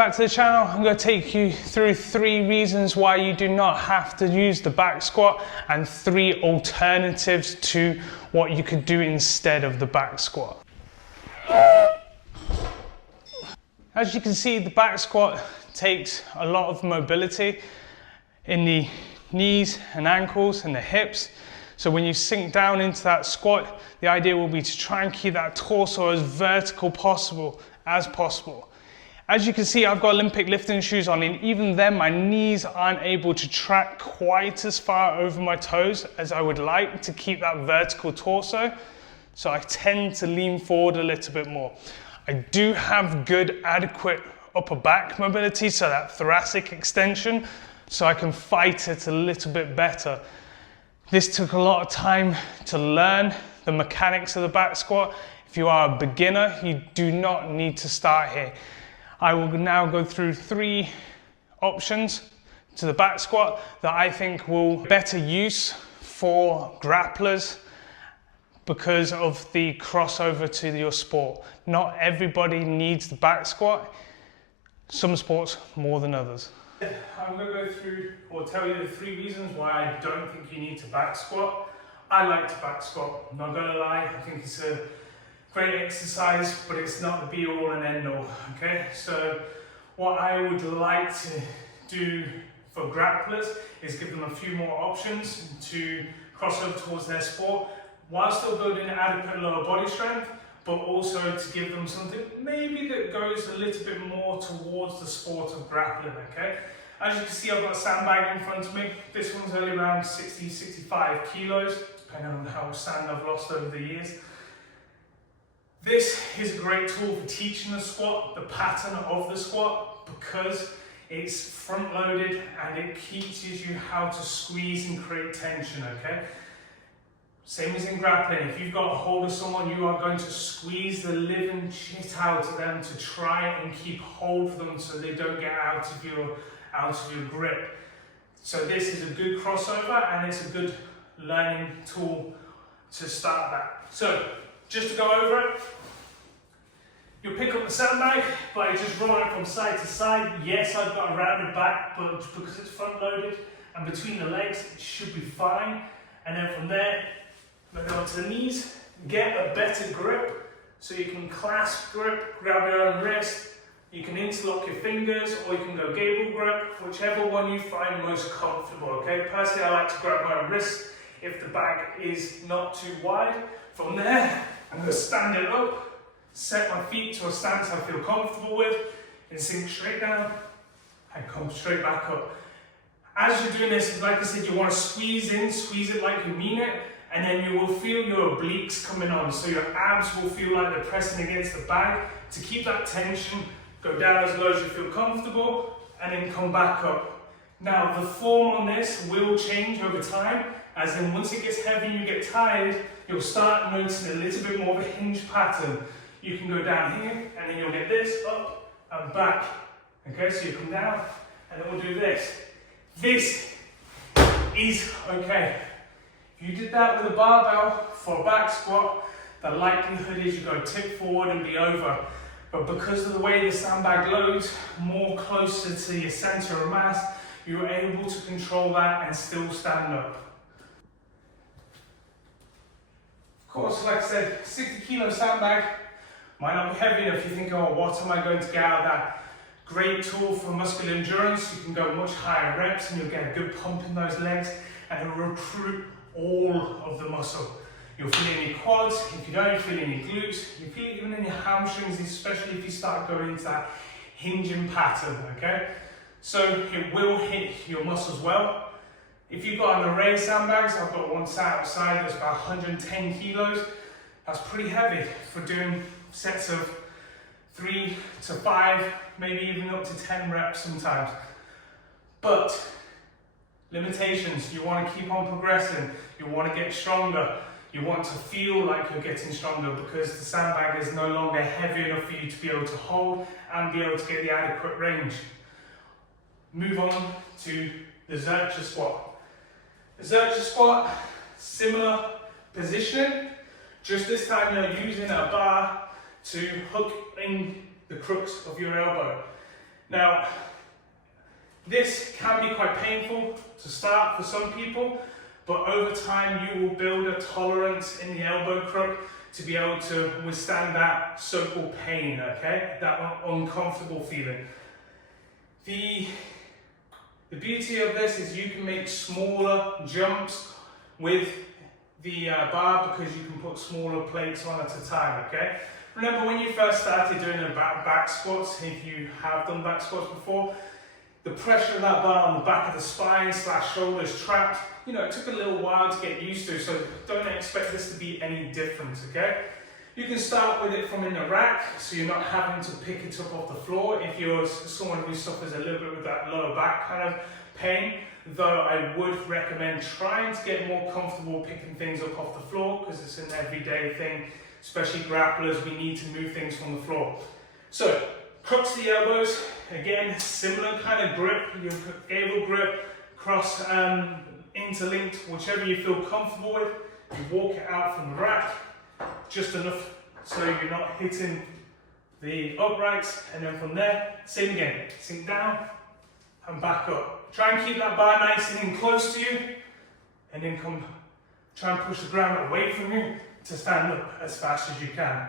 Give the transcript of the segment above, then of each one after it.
Back to the channel, I'm going to take you through 3 reasons why you do not have to use the back squat and 3 alternatives to what you could do instead of the back squat. As you can see, the back squat takes a lot of mobility in the knees and ankles and the hips. So when you sink down into that squat, the idea will be to try and keep that torso as vertical as possible. As you can see, I've got Olympic lifting shoes on, and even then my knees aren't able to track quite as far over my toes as I would like to keep that vertical torso. So I tend to lean forward a little bit more. I do have good, adequate upper back mobility, so that thoracic extension, so I can fight it a little bit better. This took a lot of time to learn the mechanics of the back squat. If you are a beginner, you do not need to start here. I will now go through 3 options to the back squat that I think will better use for grapplers because of the crossover to your sport. Not everybody needs the back squat, some sports more than others. I'm going to go through or tell you the 3 reasons why I don't think you need to back squat. I like to back squat, I'm not going to lie, I think it's a great exercise, but it's not the be all and end all, okay? So what I would like to do for grapplers is give them a few more options to cross over towards their sport while still building adequate lower body strength, but also to give them something maybe that goes a little bit more towards the sport of grappling, okay? As you can see, I've got a sandbag in front of me. This one's only around 60-65 kilos, depending on how much sand I've lost over the years. This is a great tool for teaching the squat, the pattern of the squat, because it's front loaded and it teaches you how to squeeze and create tension, okay? Same as in grappling, if you've got a hold of someone, you are going to squeeze the living shit out of them to try and keep hold of them so they don't get out of your grip. So this is a good crossover and it's a good learning tool to start that. So, just to go over it, you'll pick up the sandbag by just rolling it from side to side. Yes, I've got a rounded back, but because it's front loaded and between the legs, it should be fine. And then from there, go onto the knees, get a better grip, so you can clasp grip, grab your own wrist, you can interlock your fingers, or you can go gable grip, whichever one you find most comfortable, okay? Personally, I like to grab my wrist if the bag is not too wide. From there, I'm going to stand it up, set my feet to a stance I feel comfortable with, and sink straight down and come straight back up. As you're doing this, like I said, you want to squeeze in, squeeze it like you mean it, and then you will feel your obliques coming on. So your abs will feel like they're pressing against the bag. To keep that tension, go down as low as you feel comfortable, and then come back up. Now, the form on this will change over time, as in once it gets heavy and you get tired, you'll start noticing a little bit more of a hinge pattern. You can go down here, and then you'll get this, up and back. Okay, so you come down, and then we'll do this. This is okay. If you did that with a barbell for a back squat, the likelihood is you go tip forward and be over. But because of the way the sandbag loads more closer to your center of mass, you're able to control that and still stand up. Of course, like I said, 60 kilo sandbag might not be heavy enough. You think, oh, what am I going to get out of that? Great tool for muscular endurance. You can go much higher reps and you'll get a good pump in those legs and it'll recruit all of the muscle. You'll feel it in your quads. If you don't, you feel it in your glutes. You feel it even in your hamstrings, especially if you start going into that hinging pattern, okay? So it will hit your muscles well. If you've got an array of sandbags, I've got one sat outside that's about 110 kilos. That's pretty heavy for doing sets of 3 to 5, maybe even up to 10 reps sometimes. But limitations, you want to keep on progressing, you want to get stronger, you want to feel like you're getting stronger because the sandbag is no longer heavy enough for you to be able to hold and be able to get the adequate range. Move on to the Zercher squat. The Zercher squat, similar positioning, just this time you're using a bar to hook in the crux of your elbow. Now, this can be quite painful to start for some people, but over time you will build a tolerance in the elbow crook to be able to withstand that so-called pain, okay? That uncomfortable feeling. The beauty of this is you can make smaller jumps with the bar because you can put smaller plates on at a time, okay? Remember when you first started doing the back squats, if you have done back squats before, the pressure of that bar on the back of the spine / shoulders trapped, you know, it took a little while to get used to, so don't expect this to be any different, okay? You can start with it from in the rack, so you're not having to pick it up off the floor if you're someone who suffers a little bit with that lower back kind of pain, though I would recommend trying to get more comfortable picking things up off the floor because it's an everyday thing, especially grapplers, we need to move things from the floor. So, crooks to the elbows, again, similar kind of grip, your gable grip, cross interlinked, whichever you feel comfortable with. You walk it out from the rack, just enough so you're not hitting the uprights, and then from there, same again, sink down and back up. Try and keep that bar nice and in close to you, and then try and push the ground away from you to stand up as fast as you can.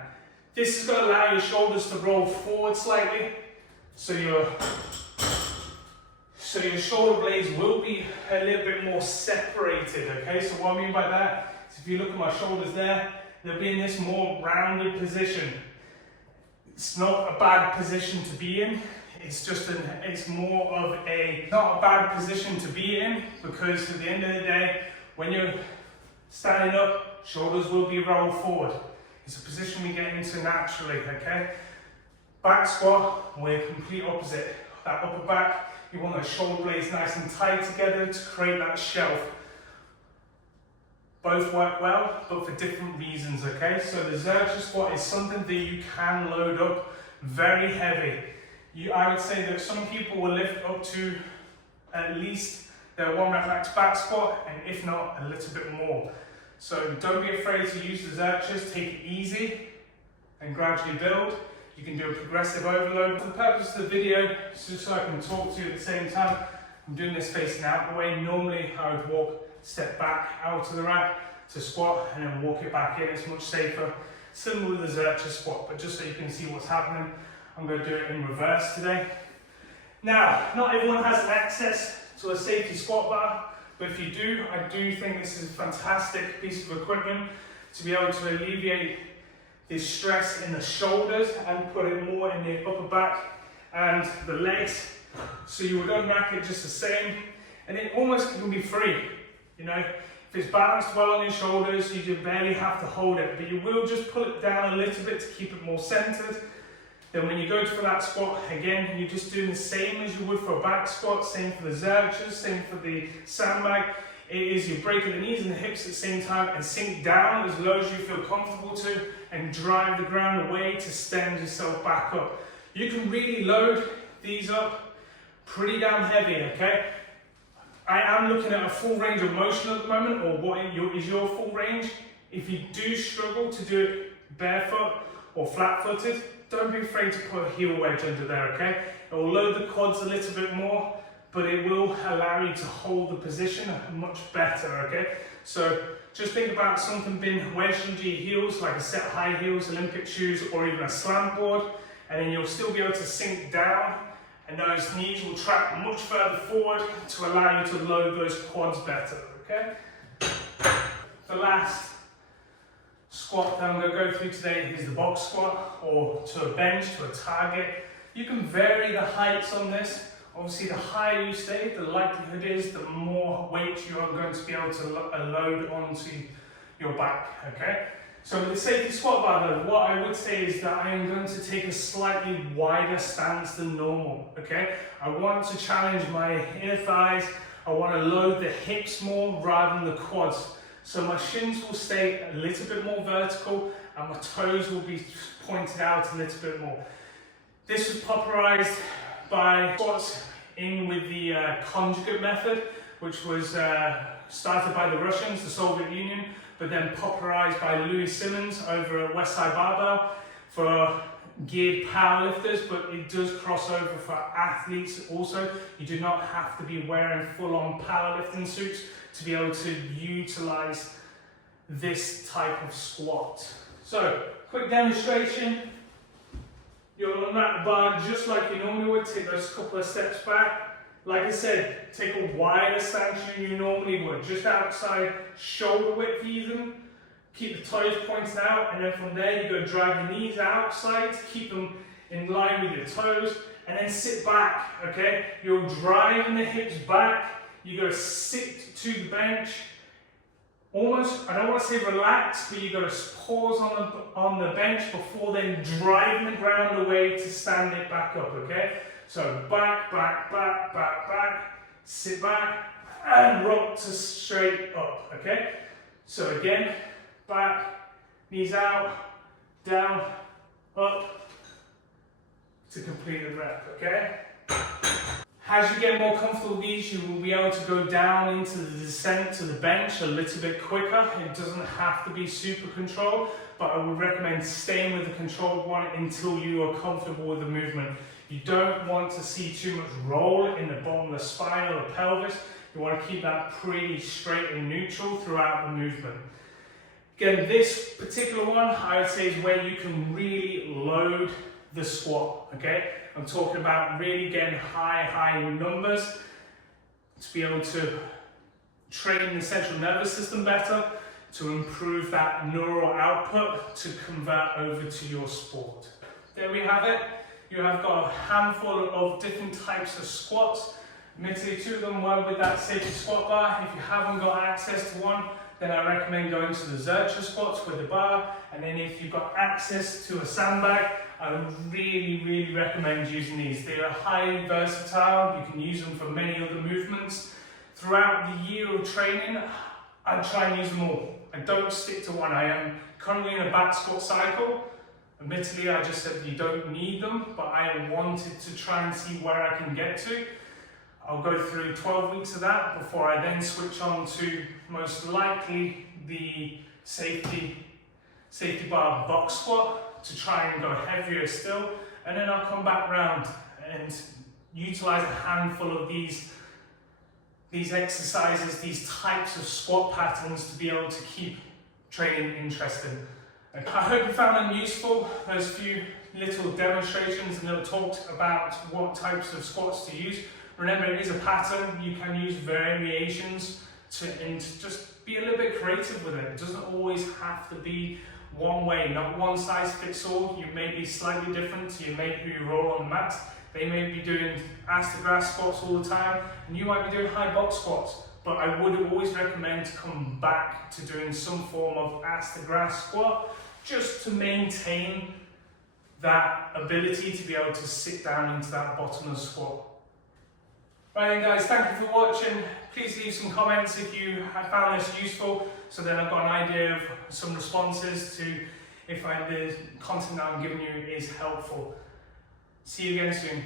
This is going to allow your shoulders to roll forward slightly, so your shoulder blades will be a little bit more separated, okay? So what I mean by that is if you look at my shoulders there, they'll be in this more rounded position. It's not a bad position to be in, it's more of not a bad position to be in, because at the end of the day, when you're standing up, shoulders will be rolled forward. It's a position we get into naturally, okay? Back squat, we're complete opposite. That upper back, you want those shoulder blades nice and tight together to create that shelf. Both work well, but for different reasons, okay? So the Zercher squat is something that you can load up very heavy. I would say that some people will lift up to at least their 1 rep max back squat, and if not, a little bit more. So don't be afraid to use the Zerchers, take it easy and gradually build. You can do a progressive overload. For the purpose of the video, just so I can talk to you at the same time, I'm doing this facing out the way. Normally I would walk, step back out of the rack to squat and then walk it back in. It's much safer, similar to the Zercher squat, but just so you can see what's happening, I'm going to do it in reverse today. Now, not everyone has access to a safety squat bar, but if you do, I do think this is a fantastic piece of equipment to be able to alleviate this stress in the shoulders and put it more in the upper back and the legs. So you would unrack it just the same, and it almost can be free. You know, if it's balanced well on your shoulders, you just barely have to hold it, but you will just pull it down a little bit to keep it more centered. Then when you go for that squat, again, you're just doing the same as you would for a back squat, same for the Zerchers, same for the sandbag. It is you're breaking the knees and the hips at the same time and sink down as low as you feel comfortable to and drive the ground away to stand yourself back up. You can really load these up pretty damn heavy, okay? I am looking at a full range of motion at the moment, or what is your full range. If you do struggle to do it barefoot or flat-footed, don't be afraid to put a heel wedge under there, okay? It will load the quads a little bit more, but it will allow you to hold the position much better, okay? So just think about something being wedged under your heels, like a set of high heels, Olympic shoes, or even a slant board, and then you'll still be able to sink down, and those knees will track much further forward to allow you to load those quads better, okay? The last squat that I'm going to go through today is the box squat, or to a bench, to a target. You can vary the heights on this. Obviously, the higher you stay, the likelihood is the more weight you are going to be able to load onto your back, okay? So with the safety squat bar, though, what I would say is that I am going to take a slightly wider stance than normal, okay? I want to challenge my inner thighs. I want to load the hips more rather than the quads. So my shins will stay a little bit more vertical and my toes will be pointed out a little bit more. This was popularized by squats in with the conjugate method, which was started by the Russians, the Soviet Union, but then popularized by Louis Simmons over at Westside Barbell for geared powerlifters, but it does cross over for athletes also. You do not have to be wearing full-on powerlifting suits to be able to utilize this type of squat. So, quick demonstration. You'll unwrap the bar just like you normally would. Take those couple of steps back. Like I said, take a wider stance than you normally would. Just outside shoulder width even. Keep the toes pointed out, and then from there you're going to drag your knees outside, keep them in line with your toes, and then sit back, okay? You're driving the hips back, you're going to sit to the bench, almost, I don't want to say relax, but you've got to pause on the bench before then driving the ground away to stand it back up, okay? So back, back, back, back, back, sit back, and rock to straight up, okay? So again, back, knees out, down, up, to complete the rep, okay? As you get more comfortable with these, you will be able to go down into the descent to the bench a little bit quicker. It doesn't have to be super controlled, but I would recommend staying with the controlled one until you are comfortable with the movement. You don't want to see too much roll in the bottom of the spine or the pelvis. You want to keep that pretty straight and neutral throughout the movement. Again, this particular one, I would say, is where you can really load the squat, okay? I'm talking about really getting high numbers to be able to train the central nervous system better, to improve that neural output to convert over to your sport. There we have it. You have got a handful of different types of squats. Admittedly, 2 of them were with that safety squat bar. If you haven't got access to one, then I recommend going to the Zercher squats with the bar. And then if you've got access to a sandbag, I would really recommend using these. They are highly versatile. You can use them for many other movements. Throughout the year of training, I try and use them all. I don't stick to one. I am currently in a back squat cycle. Admittedly, I just said you don't need them, but I wanted to try and see where I can get to. I'll go through 12 weeks of that before I then switch on to most likely the safety bar box squat to try and go heavier still, and then I'll come back round and utilize a handful of these exercises, these types of squat patterns to be able to keep training interesting. I hope you found them useful, those few little demonstrations and little talks about what types of squats to use. Remember, it is a pattern. You can use variations and just be a little bit creative with it. It doesn't always have to be one way, not one size fits all. You may be slightly different to your mate who you roll on the mat. They may be doing ass to grass squats all the time, and you might be doing high box squats. But I would always recommend to come back to doing some form of ass to grass squat, just to maintain that ability to be able to sit down into that bottomless squat. Right then guys, thank you for watching. Please leave some comments if you have found this useful, so then I've got an idea of some responses to if the content that I'm giving you is helpful. See you again soon.